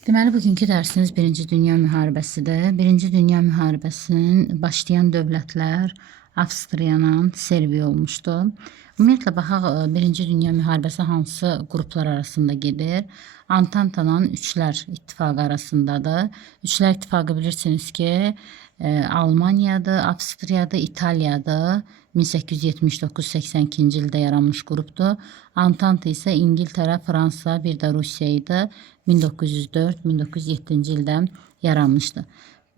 Deməli, bugünkü dərsimiz Birinci Dünya Müharibəsidir. Birinci Dünya Müharibəsinin başlayan dövlətlər Avstriyanın Serbiya olmuşdu. Ümumiyyətlə, baxaq, Birinci Dünya Müharibəsi hansı qruplar arasında gedir? Antantanın Üçlər İttifaqı arasındadır. Üçlər İttifaqı bilirsiniz ki, Almaniyadır, Avstriyadır, İtaliyadır. 1879-82-ci ildə yaranmış qrupdur. Antanta isə İngiltərə, Fransa, bir də Rusiya idi. 1904-1907-ci ildə yaranmışdı.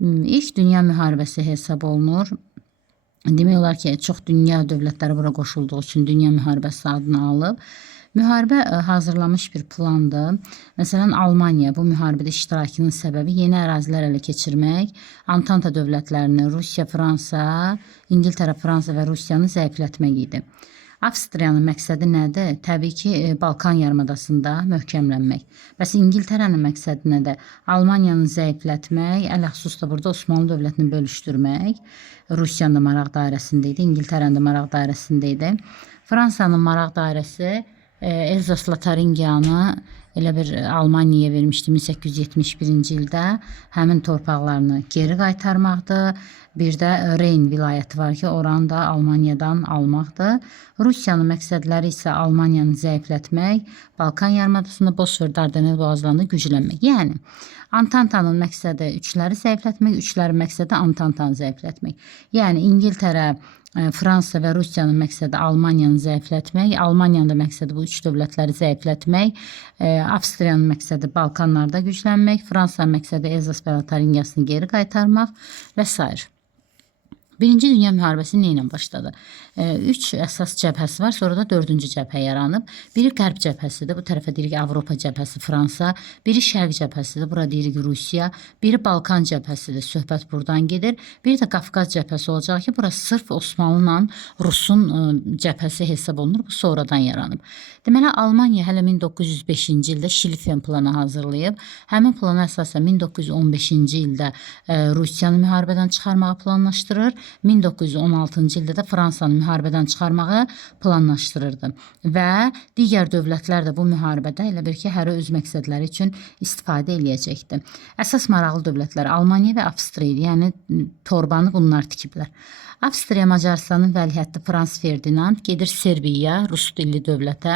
İlk Dünya Müharibəsi hesab olunur. Demək olar ki, çox dünya dövlətləri bura qoşulduğu üçün Dünya Müharibəsi adını alıb. Müharibə hazırlanmış bir plandır. Məsələn, Almaniya bu müharibədə iştirakının səbəbi yeni ərazilər ələ keçirmək, Antanta dövlətlərini Rusiya, Fransa, İngiltərə, Fransa və Rusiyanı zəiflətmək idi. Avstriyanın məqsədi nədir? Təbii ki, Balkan yarımadasında möhkəmlənmək. Bəs İngiltərənin məqsədi nədir? Almaniyanı zəiflətmək, ələxüsus da burada Osmanlı dövlətini bölüşdürmək. Rusiyanın da maraq dairəsində idi, İngiltərənin də maraq dairəsində idi. Fransanın maraq dairəsi Elzasla Taringiyanı elə bir Almaniyaya vermişdi 1871-ci ildə. Həmin torpaqlarını geri qaytarmaqdır. Bir də Reyn vilayəti var ki, oranı da Almaniyadan almaqdır. Rusiyanın məqsədləri isə Almaniyanı zəiflətmək, Balkan yarımadasında Bosfor, Dardanel boğazlarında güclənmək. Yəni, Antantanın məqsədi üçləri zəiflətmək, üçlərin məqsədi Antantanı zəiflətmək. Yəni, İngiltərə, Fransa və Rusiyanın məqsədi Almaniyanı zəiflətmək, Almaniyanın da məqsədi bu üç dövlətləri zəiflətmək, Avstriyanın məqsədi Balkanlarda güclənmək, Fransanın məqsədi Elzas və Taringiyasını geri qaytarmaq və s. Birinci Dünya Müharibəsi nə ilə başladı? Üç əsas cəbhəsi var, sonra da dördüncü cəbhə yaranıb. Biri qərb cəbhəsidir, bu tərəfə deyirik Avropa cəbhəsi Fransa, biri şərq cəbhəsidir, bura deyirik Rusiya, biri Balkan cəbhəsidir, söhbət buradan gedir. Biri də Qafqaz cəbhəsi olacaq ki, burası sırf Osmanlıla Rusun cəbhəsi hesab olunur, bu sonradan yaranıb. Deməli, Almaniya hələ 1905-ci ildə Şilifen planı hazırlayıb. Həmin plana əsasən 1915-ci ildə Rusiyanı müharibədən çıxarmağı planlaşdırır. 1916-cı ildə də Fransanı müharibədən çıxarmağı planlaşdırırdı. Və digər dövlətlər də bu müharibədə elə bir ki, hərə öz məqsədləri üçün istifadə eləyəcəkdir. Əsas maraqlı dövlətlər Almaniya və Avstriya, yəni torbanı bunlar tikiblər. Avstriya Macarıstanın vəliəhdi Frans Ferdinand gedir Serbiyaya, Rus dilli dövlətə.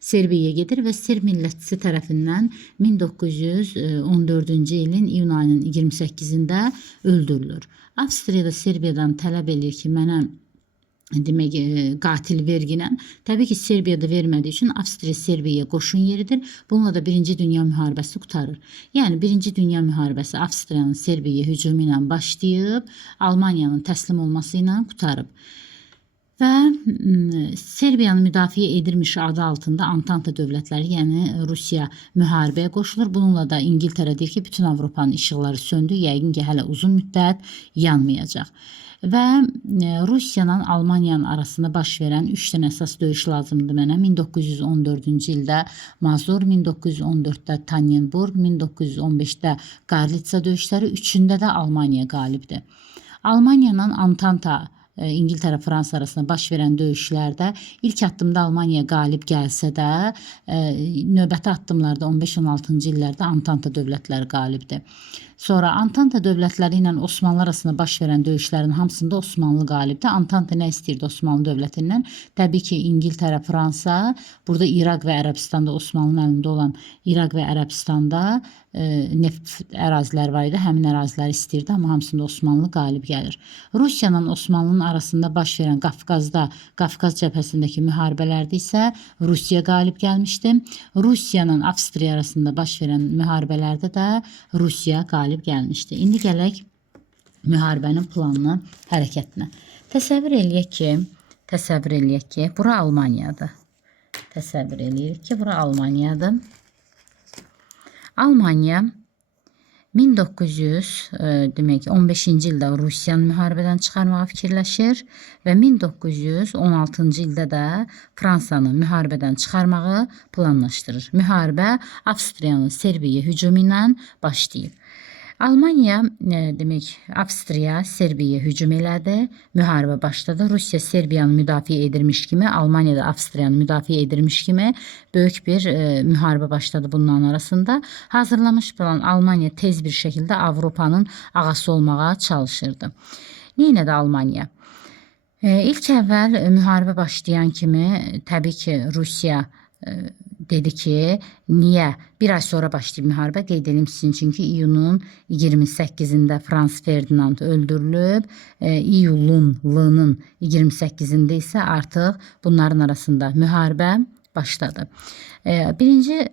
Serbiyaya gedir və Serb millətçisi tərəfindən 1914-cü ilin iyun ayının 28-də öldürülür. Avstriya da Serbiyadan tələb edir ki, mənə demək, qatil verginən. Təbii ki, Serbiyada vermədiyi üçün Avstriya Serbiyaya qoşun yeridir. Bununla da Birinci Dünya Müharibəsi qutarır. Yəni, Birinci Dünya Müharibəsi Avstriyanın Serbiyaya hücumu ilə başlayıb, Almaniyanın təslim olması ilə qutarıb. Və Serbiyanı müdafiə edilmiş adı altında Antanta dövlətləri, yəni Rusiya müharibəyə qoşulur. Bununla da İngiltərə deyir ki, bütün Avropanın işıqları söndü, yəqin ki, hələ uzun müddət yanmayacaq. Və Rusiyanın Almaniyanın arasında baş verən 3 dənə əsas döyüş lazımdır mənə. 1914-cü ildə Mazur, 1914-də Tannenburg, 1915-də Qarlitsa döyüşləri, üçündə də Almaniya qalibdir. Almaniyanın Antanta İngiltərə, Fransa arasında baş verən döyüşlərdə ilk addımda Almaniya qalib gəlsə də, növbəti addımlarda 15-16-cı illərdə Antanta dövlətləri qalibdir. Sonra Antanta dövlətləri ilə Osmanlı arasında baş verən döyüşlərin hamısında Osmanlı qalibdir. Antanta nə istəyirdi Osmanlı dövlətindən? Təbii ki, İngiltərə, Fransa, burada İraq və Ərəbistanda, Osmanlının əlində olan İraq və Ərəbistanda neft ərazilər var idi. Həmin ərazilər istəyirdi, amma hamısında Osmanlı qalib gəlir. Rusiyanın Osmanlının arasında baş verən Qafqazda, Qafqaz cəbhəsindəki müharibələrdə isə Rusiya qalib gəlmişdi. Rusiyanın Avstriya arasında baş verən müharibələrdə də Rusiya qalib gəlmişdi. İndi gələk müharibənin planına, hərəkətinə. Təsəvvür eləyək ki, bura Almaniyadır. Təsəvvür eləyirik ki, bura Almaniyadır. Almaniya 1915-ci ildə Rusiyanı müharibədən çıxarmağa fikirləşir və 1916-cı ildə də Fransanı müharibədən çıxarmağı planlaşdırır. Müharibə Avstriyanın Serbiyaya hücumu ilə başlayıb. Almaniya demək Avstriya Serbiyaya hücum elədi, müharibə başladı. Rusiya Serbiyanı müdafiə edirmiş kimi, Almaniya da Avstriyanı müdafiə edirmiş kimi böyük bir müharibə başladı bunların arasında. Hazırlamış olan Almaniya tez bir şəkildə Avropanın ağası olmağa çalışırdı. Neynədi Almaniya? İlk əvvəl müharibə başlayan kimi təbii ki Rusiya dedi ki, niyə? Bir ay sonra başlayıb müharibə, qeyd edim sizin üçün ki, iyunun 28-də Frans Ferdinand öldürülüb, iyulun 28-də isə artıq bunların arasında müharibə başladı. Birinci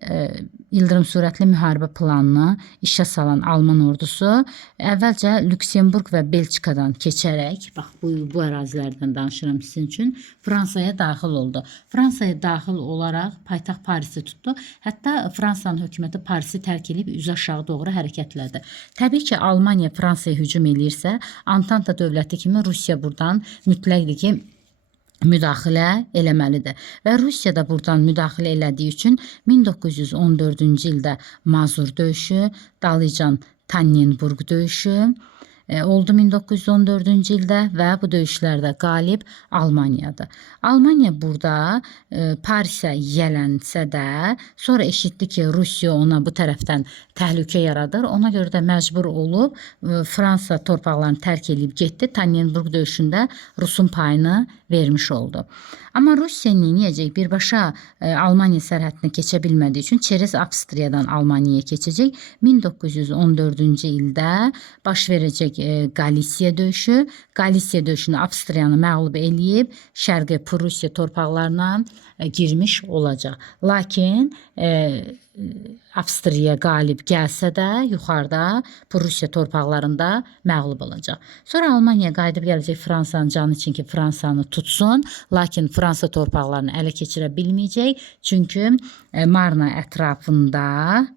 ildırım sürətli müharibə planını işə salan Alman ordusu əvvəlcə Lüksemburq və Belçikadan keçərək, bax bu ərazilərdən danışıram sizin üçün, Fransaya daxil oldu. Fransaya daxil olaraq paytaxt Parisi tutdu. Hətta Fransanın hökuməti Parisi tərk edib üzü aşağı doğru hərəkətlədi. Təbii ki, Almaniya Fransaya hücum eləyirsə, Antanta dövləti kimi Rusiya buradan mütləqdir ki, müdaxilə eləməlidir. Və Rusiya da buradan müdaxilə elədiyi üçün 1914-cü ildə Mazur döyüşü, Dalıcan Tannenburg döyüşü oldu 1914-cü ildə və bu döyüşlərdə qalib Almaniyadır. Almaniya burada Parisə yələnsə də, sonra eşitdi ki, Rusiya ona bu tərəfdən təhlükə yaradır. Ona görə də məcbur olub Fransa torpaqlarını tərk edib getdi. Tannenburg döyüşündə Rusun payını vermiş oldu. Amma Rusiya neyəcək? Birbaşa Almaniya sərhədini keçə bilmədiyi üçün çerez Avstriyadan Almaniyaya keçəcək. 1914-cü ildə baş verəcək Galisiya döyüşü. Galisiya döyüşünü Avstriyanı məğlub eləyib Şərqi Prusiya torpaqlarına girmiş olacaq. Lakin Avstriya qalib gəlsə də yuxarıda Prusiya torpaqlarında məğlub olacaq. Sonra Almaniya qayıdıb gələcək Fransanın canı üçün ki, Fransanı tutsun. Lakin Fransa torpaqlarını ələ keçirə bilməyəcək. Çünki Marna ətrafında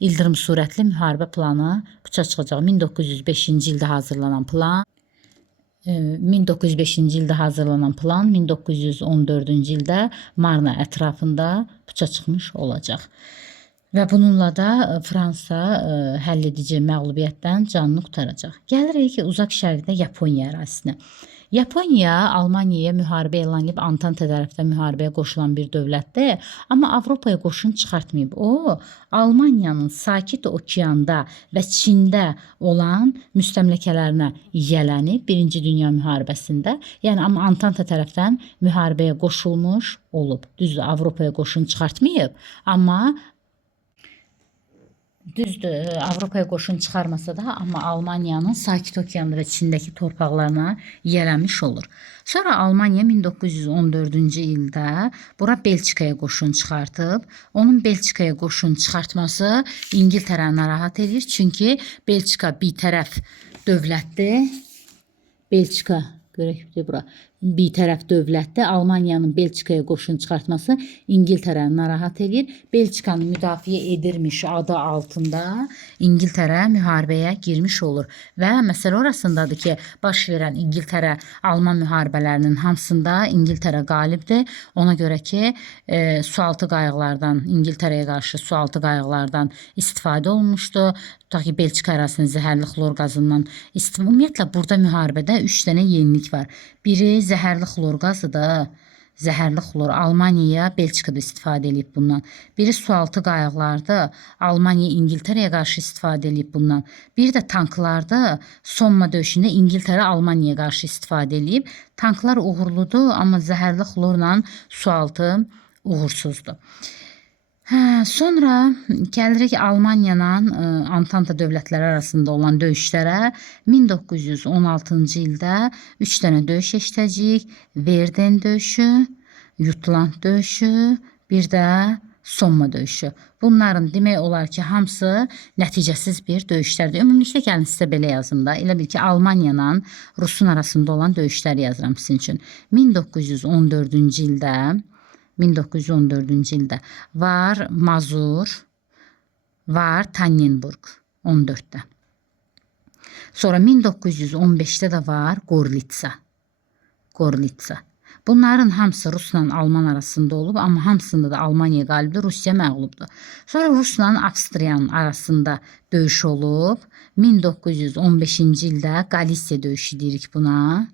ildırım sürətli müharibə planı puça çıxacaq. 1905-ci ildə hazırlanan plan 1914-cü ildə Marna ətrafında puça çıxmış olacaq. Və bununla da Fransa həlledici məğlubiyyətdən canını qurtaracaq. Gəlirik ki, uzaq şərqdə Yaponiya ərazisinə. Yaponiya Almaniyaya müharibə elan edib Antanta tərəfdə müharibəyə qoşulan bir dövlətdir, amma Avropaya qoşun çıxartmayıb. O, Almaniyanın Sakit Okeanda və Çində olan müstəmləkələrinə yiyələnib Birinci Dünya müharibəsində, yəni amma Antanta tərəfdən müharibəyə qoşulmuş olub. Düzdür, Avropaya qoşun çıxartmayıb, amma Avropaya qoşun çıxarmasa da, amma Almaniyanın Sakit Okeanda və Çindəki torpaqlarına yiyələnmiş olur. Sonra Almaniya 1914-cü ildə bura Belçikaya qoşun çıxartıb. Onun Belçikaya qoşun çıxartması İngiltərəni narahat edir. Çünki Belçika bitərəf dövlətdir. Belçika, görək bura, bitərəf dövlətdir. Almaniyanın Belçikaya qoşun çıxartması İngiltərəni narahat edir. Belçikanı müdafiə edirmiş adı altında İngiltərə müharibəyə girmiş olur. Və məsələ orasındadır ki, baş verən İngiltərə-Alman müharibələrinin hamısında İngiltərə qalibdir. Ona görə ki, sualtı qayıqlardan, İngiltərəyə qarşı sualtı qayıqlardan istifadə olunmuşdu. Tutaq ki, Belçika ərazisində zəhərli xlor qazından istifadə. Ümumiyyətlə, burada müharibədə 3 dənə yenilik var. Biri zəhərli xlor qazıdır. Zəhərli xlor Almaniyaya, Belçikada istifadə edib bundan. Biri sualtı qayıqlardır. Almaniya İngiltərəyə qarşı istifadə edib bundan. Biri də tanklardır. Somma döyüşündə İngiltərə Almaniyaya qarşı istifadə edib. Tanklar uğurludur, amma zəhərli xlorla sualtı uğursuzdur. Sonra gəlirik Almaniyanın Antanta dövlətləri arasında olan döyüşlərə. 1916-cı ildə 3 dənə döyüş eşidəcəyik. Verden döyüşü, Jutland döyüşü, bir də Somma döyüşü. Bunların demək olar ki, hamısı nəticəsiz bir döyüşlərdir. Ümumilikdə gəlin sizə belə yazım da. Elə bil ki, Almaniyanın Rusun arasında olan döyüşləri yazıram sizin üçün. 1914-cü ildə var Mazur, var Tannenburg 14-də. Sonra 1915-də də var Gorlitsa. Bunların hamısı Rusla Alman arasında olub, amma hamısında da Almaniya qalibdir, Rusiya məğlubdur. Sonra Rusla Avstriyanın arasında döyüş olub. 1915-ci ildə Qalisiya döyüşü deyirik buna.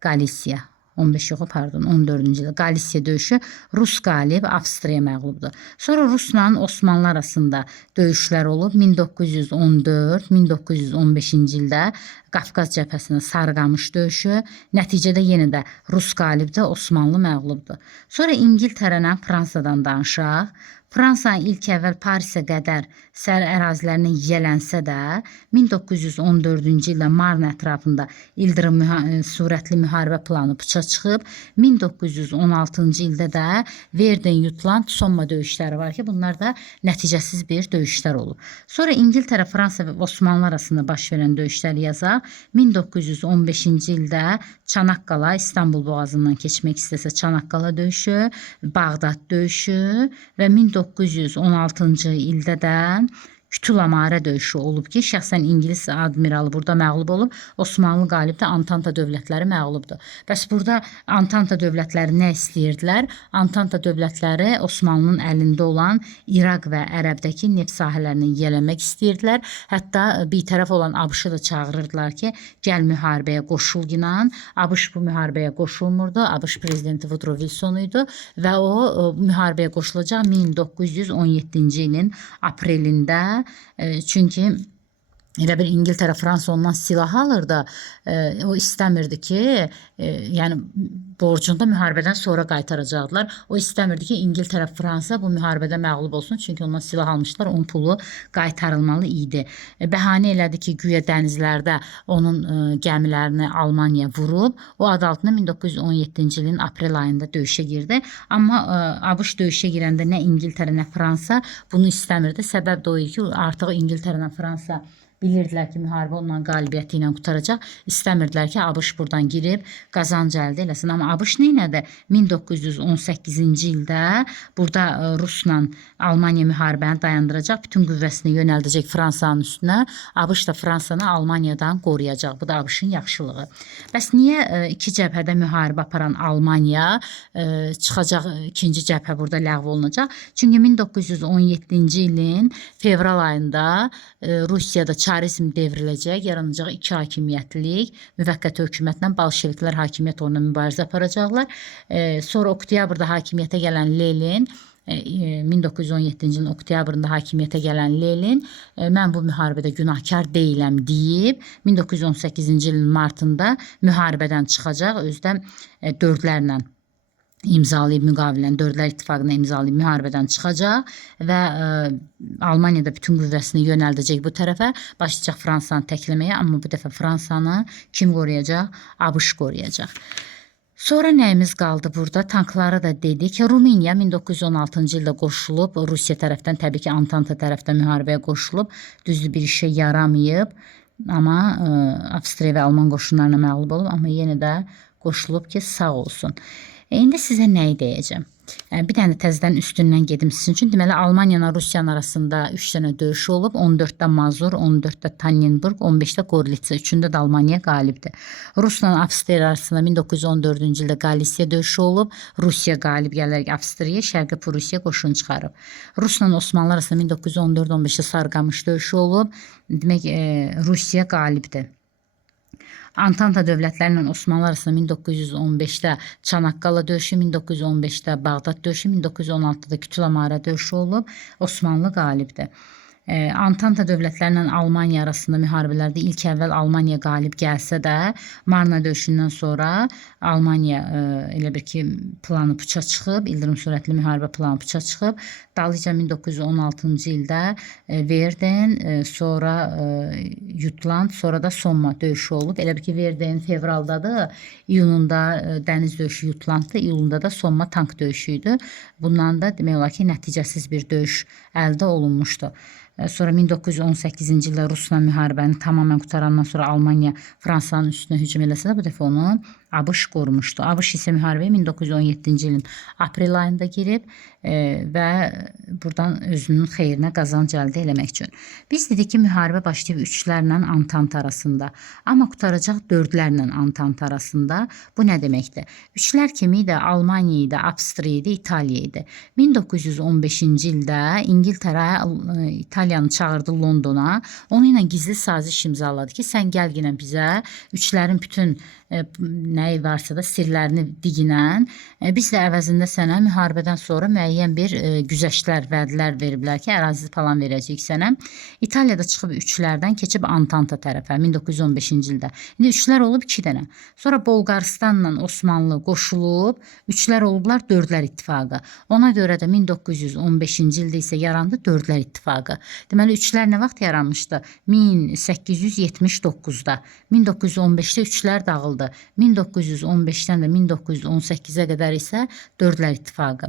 Qalisiya. 15 yox, pardon, 14-cü ildə Qalisiya döyüşü. Rus qalib, Avstriya məğlubdur. Sonra Rusla Osmanlı arasında döyüşlər olub. 1914-1915-ci ildə Qafqaz cəbhəsində Sarıqamış döyüşü. Nəticədə yenə də Rus qalibdir, Osmanlı məğlubdur. Sonra İngiltərə, Fransadan danışaq. Fransa ilk əvvəl Parisə qədər sər ərazilərini yiyələnsə də 1914-cü ildə Marne ətrafında ildırım sürətli müharibə planı puça çıxıb. 1916-cı ildə də Verden, Jutland, Somma döyüşləri var ki, bunlar da nəticəsiz bir döyüşlər olub. Sonra İngiltərə, Fransa və Osmanlı arasında baş verən döyüşləri yazaq. 1915-ci ildə Çanaqqala, İstanbul boğazından keçmək istəsə Çanaqqala döyüşü, Bağdad döyüşü və 1916-cı ildə də Kütül-Amarə döyüşü olub ki, şəxsən İngilis admiralı burada məğlub olub, Osmanlı qalibdə, Antanta dövlətləri məğlubdur. Bəs burada Antanta dövlətləri nə istəyirdilər? Antanta dövlətləri Osmanlının əlində olan İraq və Ərəbdəki neft sahələrini yiyələnmək istəyirdilər. Hətta bir tərəf olan ABŞ-ı da çağırırdılar ki, gəl müharibəyə qoşul inan. ABŞ bu müharibəyə qoşulmurdu. ABŞ prezidenti Woodrow Wilson idi və o müharibəyə qoşulacaq 1917-ci ilin aprelində. Çünki elə bir İngiltərə, Fransa ondan silah alır da o istəmirdi ki, yəni borcunda müharibədən sonra qaytaracaqdılar. O istəmirdi ki, İngiltərə, Fransa bu müharibədə məğlub olsun. Çünki ondan silah almışlar, onun pulu qaytarılmalı idi. Bəhanə elədi ki, güya dənizlərdə onun gəmilərini Almaniya vurub. O adı altında 1917-ci ilin aprel ayında döyüşə girdi. Amma ABŞ döyüşə girəndə nə İngiltərə, nə Fransa bunu istəmirdi. Səbəb də o idi ki, artıq İngiltərə ilə Fransa bilirdilər ki, müharibə onların qalibiyyəti ilə qutaracaq. İstəmirdilər ki, ABŞ buradan girib qazancı əldə eləsin. Amma ABŞ neynədi? 1918-ci ildə burada Rusla Almaniya müharibəni dayandıracaq, bütün qüvvəsini yönəldəcək Fransanın üstünə. ABŞ da Fransanı Almaniyadan qoruyacaq. Bu da ABŞ-ın yaxşılığı. Bəs niyə iki cəbhədə müharibə aparan Almaniya çıxacaq, ikinci cəbhə burada ləğv olunacaq? Çünki 1917-ci ilin fevral ayında Rusiyada çarizm devriləcək, yaranacaq iki hakimiyyətlilik, müvəqqəti hökumətlə bolşeviklər hakimiyyət uğruna mübarizə aparacaqlar. Sonra oktyabrda hakimiyyətə gələn Lenin, 1917-ci ilin oktyabrında hakimiyyətə gələn Lenin, mən bu müharibədə günahkar deyiləm deyib, 1918-ci ilin martında müharibədən çıxacaq, özdə dördlərlə imzalayıb müqavilən, Dördlər İttifaqına imzalayıb müharibədən çıxacaq və Almaniyada bütün qüvvəsini yönəldəcək bu tərəfə, başlayacaq Fransanı təkləməyə, amma bu dəfə Fransanı kim qoruyacaq? ABŞ qoruyacaq. Sonra nəyimiz qaldı burada? Tankları da dedik. Rumıniya 1916-cı ildə qoşulub, Rusiya tərəfdən, təbii ki, Antanta tərəfdən müharibəyə qoşulub, düzdür bir işə yaramayıb, amma Avstriya və Alman qoşunlarına məğlub olub, amma yenə də qoşulub ki, sağ olsun. İndi sizə nəyi deyəcəm? Bir dənə təzədən üstündən gedim sizin üçün. Deməli, Almaniya ilə Rusiyanın arasında 3 dənə döyüş olub. 14-də Mazur, 14-də Tannenburg, 15-də Gorlitsa. Üçündə də Almaniya qalibdir. Rusla Avstriya arasında 1914-cü ildə Qalisiya döyüşü olub. Rusiya qalib gələrək Avstriyaya, Şərqi Prusiya qoşun çıxarıb. Rusla Osmanlı arasında 1914-15-də Sarıqamış döyüşü olub. Demək, Rusiya qalibdir. Antanta dövlətlərlə Osmanlı arasında 1915-də Çanaqqala döyüşü, 1915-də Bağdad döyüşü, 1916-da Kütül-Amarə döyüşü olub. Osmanlı qalibdir. Antanta dövlətlərlə Almaniya arasında müharibələrdə ilk əvvəl Almaniya qalib gəlsə də, Marna döyüşündən sonra Almaniya elə bir ki, planı puça çıxıb, ildırım sürətli müharibə planı puça çıxıb. Dalıca 1916-cı ildə Verden, sonra Jutland, sonra da Somma döyüşü olub. Elə bir ki, Verden fevraldadır, iyununda dəniz döyüşü Jutlanddır, iyulunda da Somma tank döyüşü idi. Bundan da demək olar ki, nəticəsiz bir döyüş əldə olunmuşdu. Sonra 1918-ci ildə Rusla müharibəni tamamən qutarandan sonra Almaniya Fransanın üstünə hücum eləsə də, bu dəfə onu ABŞ qorumuşdu. ABŞ isə müharibəyə 1917-ci ilin aprel ayında girib və buradan özünün xeyrinə qazanc əldə eləmək üçün. Biz dedik ki, müharibə başlayıb üçlərlə Antant arasında, amma qutaracaq dördlərlə Antant arasında. Bu nə deməkdir? Üçlər kimi idi? Almaniya idi, Avstriya idi, İtaliya idi. 1915-ci ildə İngiltərə İtaliyanı çağırdı Londona. Onunla gizli saziş imzaladı ki, sən gəl yenə bizə üçlərin bütün nəyi varsa da sirlərini diginən, biz də əvəzində sənə müharibədən sonra müəyyən bir güzəştlər, vədlər veriblər ki, ərazi falan verəcəyik sənə. İtaliyada çıxıb üçlərdən keçib Antanta tərəfə 1915-ci ildə. İndi üçlər olub 2 dənə. Sonra Bolqaristanla Osmanlı qoşulub, üçlər olublar Dördlər İttifaqı. Ona görə də 1915-ci ildə isə yarandı Dördlər İttifaqı. Deməli, üçlər nə vaxt yaranmışdı? 1879-da. 1915-də üçlər dağıldı. 1915-dən də 1918-ə qədər isə Dördlər İttifaqı.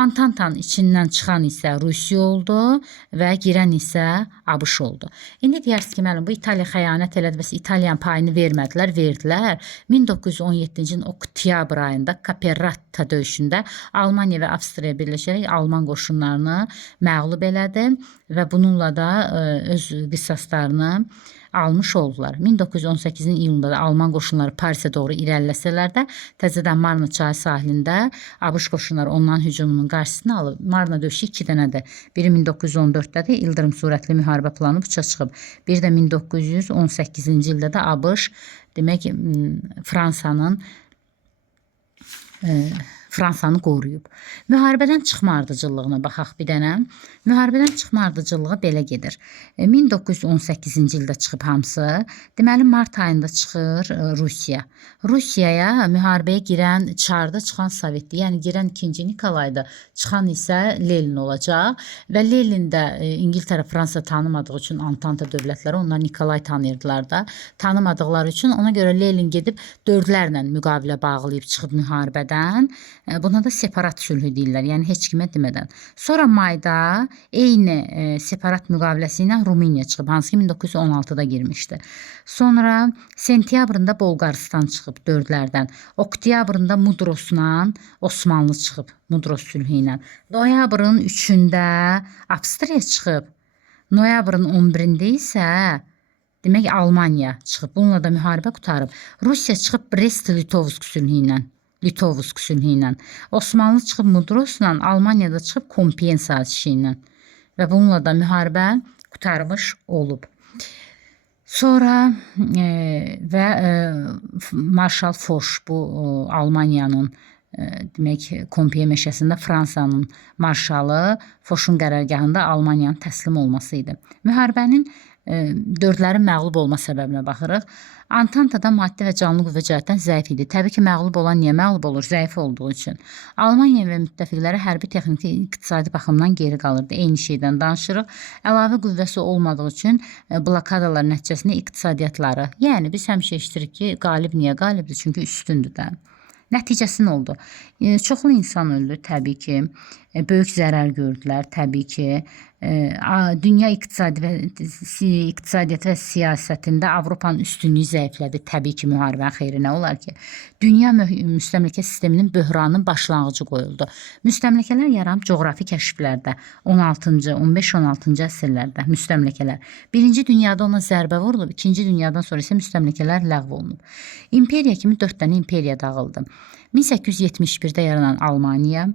Antantanın içindən çıxan isə Rusiya oldu və girən isə ABŞ oldu. İndi deyirsiniz ki, müəllim, bu İtaliya xəyanət elədi, bəs İtaliyanın payını vermədilər, verdilər. 1917-ci ilin oktyabr ayında Camerata döyüşündə Almaniya və Avstriya birləşərək Alman qoşunlarını məğlub elədi və bununla da öz qisaslarını almış oldular. 1918-in iyulunda da Alman qoşunları Parisə doğru irəliləsələr də təzədən Marna çayı sahilində ABŞ qoşunları onların hücumunun qarşısını alıb. Marna döyüşü 2 dənədir. Biri 1914-dədir, ildırım sürətli müharibə planı puça çıxıb. Bir də 1918-ci ildə də ABŞ demək Fransanı qoruyub. Müharibədən çıxma ardıcıllığına baxaq bir dənə. Müharibədən çıxma ardıcıllığı belə gedir. 1918-ci ildə çıxıb hamısı. Deməli, mart ayında çıxır Rusiya. Rusiyaya müharibəyə girən çarda çıxan Sovetdir. Yəni, girən 2-ci Nikolayda, çıxan isə Lenin olacaq. Və Lenin də İngiltərə, Fransa tanımadığı üçün Antanta dövlətləri, onlar Nikolay tanıyırdılar da. Tanımadıqları üçün ona görə Lenin gedib dördlərlə müqavilə bağlayıb çıxıb müharibədən. Buna da separat sülhü deyirlər, yəni heç kimə demədən. Sonra mayda eyni separat müqaviləsi ilə Rumıniya çıxıb, hansı ki 1916-da girmişdi. Sonra sentyabrında Bolqaristan çıxıb dördlərdən. Oktyabrında Mudrosla Osmanlı çıxıb, Mudros sülhü ilə. Noyabrın 3-də Avstriya çıxıb. Noyabrın 11-də isə demək Almaniya çıxıb. Bununla da müharibə qutarıb. Rusiya çıxıb Brest-Litovsk sülhü ilə. Litovsk sülhü ilə. Osmanlı çıxıb Mudrosla, Almaniyada çıxıb Kompen sazişi ilə. Və bununla da müharibə qutarmış olub. Sonra Marshal Foch, bu Almaniyanın demək Kompen meşəsində Fransanın marşalı Foch'un qərargahında Almaniyanın təslim olması idi. Müharibənin dördlərin məğlub olma səbəbinə baxırıq. Antantada maddi və canlı qüvvə cəhətdən zəif idi. Təbii ki, məğlub olan niyə məğlub olur? Zəif olduğu üçün. Almaniya və müttəfiqləri hərbi, texniki, iqtisadi baxımdan geri qalırdı. Eyni şeydən danışırıq. Əlavə qüvvəsi olmadığı üçün blokadalar nəticəsində iqtisadiyyatları. Yəni, biz həmişə eşitirik ki, qalib niyə qalibdir? Çünki üstündür də. Nəticəsi nə oldu? Çoxlu insan öldü, təbii ki. Böyük zərər gördülər, təbii ki. Dünya iqtisadiyyatı və siyasətində Avropanın üstünlüyü zəiflədi. Təbii ki, müharibənin xeyri nə olar ki? Dünya müstəmləkə sisteminin böhranının başlanğıcı qoyuldu. Müstəmləkələr yaranıb coğrafi kəşflərdə 15-16-cı əsrlərdə müstəmləkələr. Birinci dünyada ona zərbə vurulub, ikinci dünyadan sonra isə müstəmləkələr ləğv olunub. İmperiya kimi 4 dənə imperiya dağıldı. 1871-də yaranan Almaniya,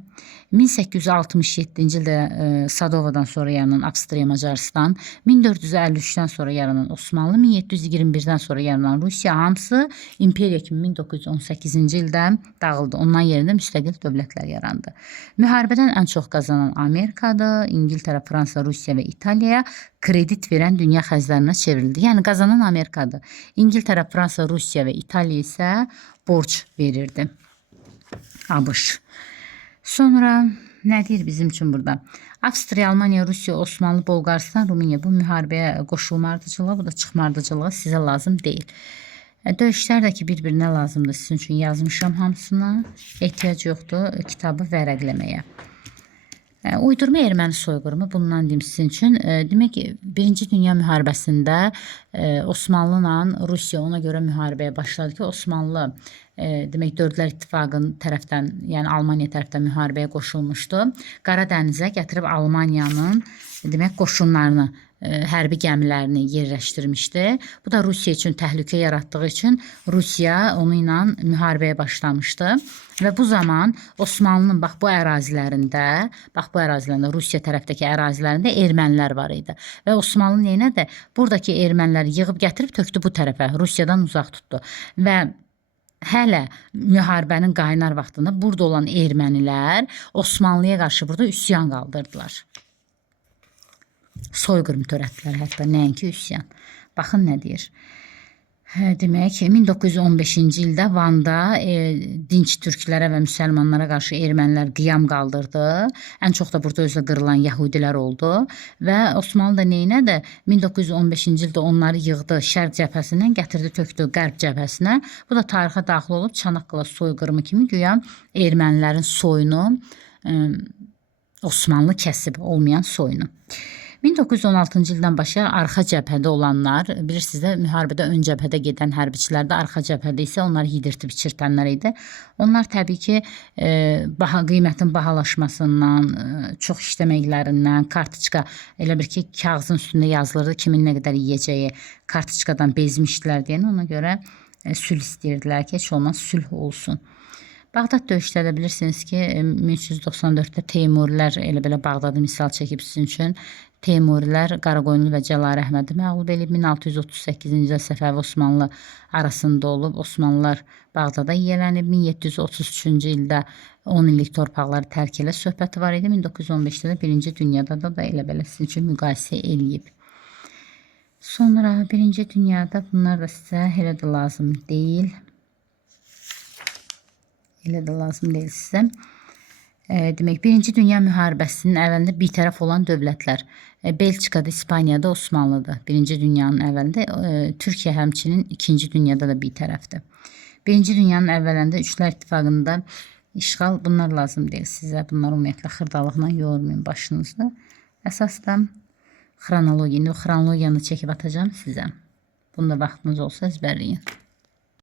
1867-ci ildə Sadovadan sonra yaranan Avstriya, Macaristan, 1453-dən sonra yaranan Osmanlı, 1721-dən sonra yaranan Rusiya, hamısı imperiya kimi 1918-ci ildə dağıldı. Ondan yerində müstəqil dövlətlər yarandı. Müharibədən ən çox qazanan Amerikadır, İngiltərə, Fransa, Rusiya və İtaliyaya kredit verən dünya xərclərinə çevrildi. Yəni, qazanan Amerikadır. İngiltərə, Fransa, Rusiya və İtaliya isə borc verirdi. ABŞ. Sonra nə deyir bizim üçün burada? Avstriya, Almaniya, Rusiya, Osmanlı, Bolqaristan, Rumıniya bu müharibəyə qoşulma ardıcılığı, bu da çıxma ardıcılığı sizə lazım deyil. Döyüşlər də ki, bir-birinə lazımdır. Sizin üçün yazmışam hamısını. Ehtiyac yoxdur kitabı vərəqləməyə. Uydurma erməni soyqırımı bundan deyim sizin üçün. Demək ki, 1-ci Dünya müharibəsində Osmanlıla Rusiya ona görə müharibəyə başladı ki, Osmanlı demək Dördlər İttifaqının tərəfdən, yəni Almaniya tərəfdən müharibəyə qoşulmuşdu. Qara dənizə gətirib Almaniyanın demək qoşunlarını, hərbi gəmilərini yerləşdirmişdi. Bu da Rusiya üçün təhlükə yaratdığı üçün Rusiya onu ilə müharibəyə başlamışdı. Və bu zaman Osmanlının bax bu ərazilərində, Rusiya tərəfdəki ərazilərində ermənilər var idi. Və Osmanlı neynədi? Buradakı erməniləri yığıb gətirib tökdü bu tərəfə, Rusiyadan uzaq tutdu. Və hələ müharibənin qaynar vaxtında burada olan ermənilər Osmanlıya qarşı burada üsyan qaldırdılar. Soyqırım törətdilər, hətta nəinki üsyan. Baxın nə deyir. Demək, 1915-ci ildə Van'da dinç türklərə və müsəlmanlara qarşı ermənilər qiyam qaldırdı. Ən çox da burada özlə qırılan yəhudilər oldu. Və Osmanlı da neynədi? 1915-ci ildə onları yığdı şərq cəbhəsindən, gətirdi tökdü qərb cəbhəsinə. Bu da tarixə daxil olub Çanaqqala soyqırımı kimi güya ermənilərin soyunu Osmanlı kəsib, olmayan soyunu. 1916-cı ildən başa arxa cəbhədə olanlar, bilirsiniz də müharibədə ön cəbhədə gedən hərbiçilər də arxa cəbhədə isə onları yedirtib içirtənlər idi. Onlar təbii ki, qiymətin bahalaşmasından, çox işləməklərindən, kartıçka, elə bir ki, kağızın üstündə yazılırdı kimin nə qədər yiyəcəyi, kartıçkadan bezmişdilər deyən, ona görə sülh istəyirdilər ki, heç olmaz sülh olsun. Bağdad döyüşdə də bilirsiniz ki, 1394-də Teymurilər elə belə Bağdadı misal çəkib sizin üçün. Teymurilər Qaraqoyunlu və Cəlalə Əhmədi məğlub edib 1638-ci ildə Səfəvi Osmanlı arasında olub. Osmanlılar Bağdada yiyələnib. 1733-cü ildə 10 illik torpaqları tərk elə söhbəti var idi. 1915-də də 1-ci dünyada da elə belə sizin üçün müqayisə eləyib. Sonra 1-ci dünyada bunlar da sizə elə də lazım deyil. Elə də lazım deyil sizə. Demək, 1-ci Dünya müharibəsinin əvvəlində bir tərəf olan dövlətlər Belçikada, İspaniyada, Osmanlıdır. 1-ci Dünyanın əvvəlində Türkiyə həmçinin 2-ci dünyada da bir tərəfdir. 1-ci Dünyanın əvvəlində Üçlər İttifaqında işğal bunlar lazım deyil sizə. Bunlar ümumiyyətlə xırdalıqla yormayın başınızda. Əsasda xronologiyanı çəkib atacağım sizə. Bunda vaxtınız olsa əzbərləyin.